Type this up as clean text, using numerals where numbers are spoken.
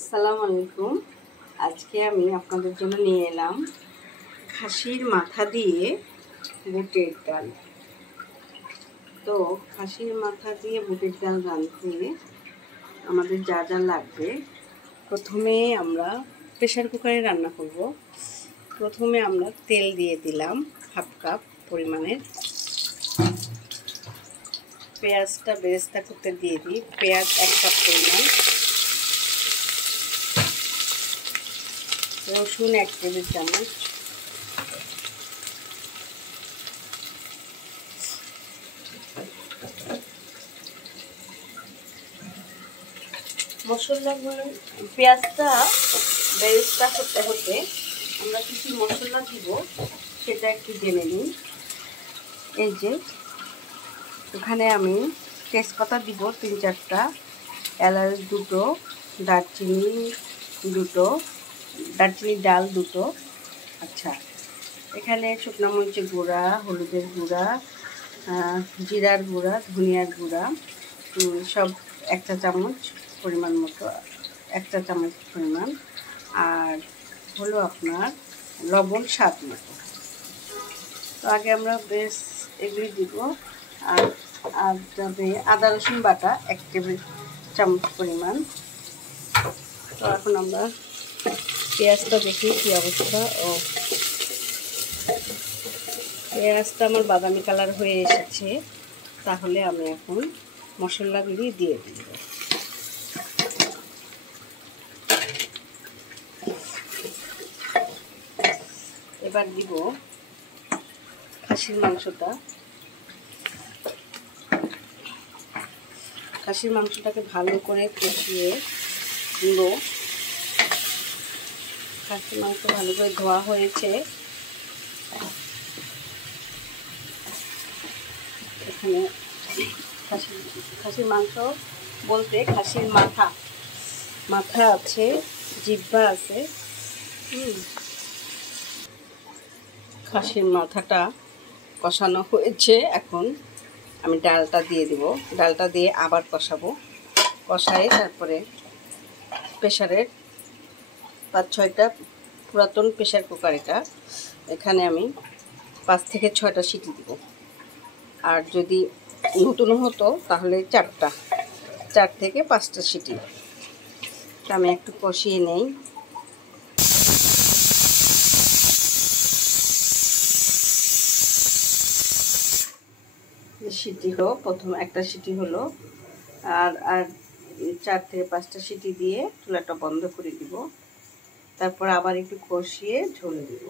আসসালামু আলাইকুম। আজকে আমি আপনাদের জন্য নিয়ে এলাম খাসির মাথা দিয়ে বুটের ডাল। তো খাসির মাথা দিয়ে বুটের ডাল রাঁধতে আমাদের যা যা লাগবে, প্রথমে আমরা প্রেশার কুকারে রান্না করব। প্রথমে আমরা তেল দিয়ে দিলাম হাফ কাপ পরিমাণের। পেঁয়াজটা বেরেস্তা করতে দিয়ে দিই। পেঁয়াজ 1 কাপ পরিমাণ, রসুন 1 টেবিল চামচ, মশলাগুলো পেঁয়াজটা বেরেস্তা করতে হতে আমরা কিছু মশলা দিব সেটা একটু জেনে নিই। এই যে এখানে আমি তেজপাতা দিব 3-4টা, এলাচ 2টো, দারচিনি ডাল 2টো। আচ্ছা, এখানে শুকনো মরিচের গুঁড়া, হলুদের গুঁড়া, জিরার গুঁড়া, ধনিয়ার গুঁড়া সব 1 চা চামচ পরিমাণ মতো, 1 চা চামচ পরিমাণ। আর হলো আপনার লবণ স্বাদ মতো। তো আগে আমরা বেশ এগুলি দিব। আর যাবে আদা রসুন বাটা 1 টেবিল চামচ পরিমাণ। তো এখন আমরা পেঁয়াজটা দেখি কী অবস্থা। পেঁয়াজটা আমার বাদামি কালার হয়ে এসেছে, তাহলে আমি এখন মশলাগুলি দিয়ে দিব। এবার দিব খাসির মাংসটা। খাসির মাংসটাকে ভালো করে কষিয়ে দিব। খাসির মাংস ভালো করে ধোয়া হয়েছে। এখানে খাসির মাংস বলতে খাসির মাথা আছে, জিহ্বা আছে। খাসির মাথাটা কষানো হয়েছে। এখন আমি ডালটা দিয়ে দিব। ডালটা দিয়ে আবার কষাই তারপরে প্রেশারের 5-6টা পুরাতন প্রেশার কুকার এটা, এখানে আমি 5 থেকে 6টা সিটি দিব। আর যদি নতুন হতো তাহলে 4 থেকে 5টা সিটি। আমি একটু কষিয়ে নেই। সিটি হোক, প্রথম একটা সিটি হলো, আর 4 থেকে 5টা সিটি দিয়ে চুলাটা বন্ধ করে দিব। তারপর আবার একটু কষিয়ে ঝোল দিব।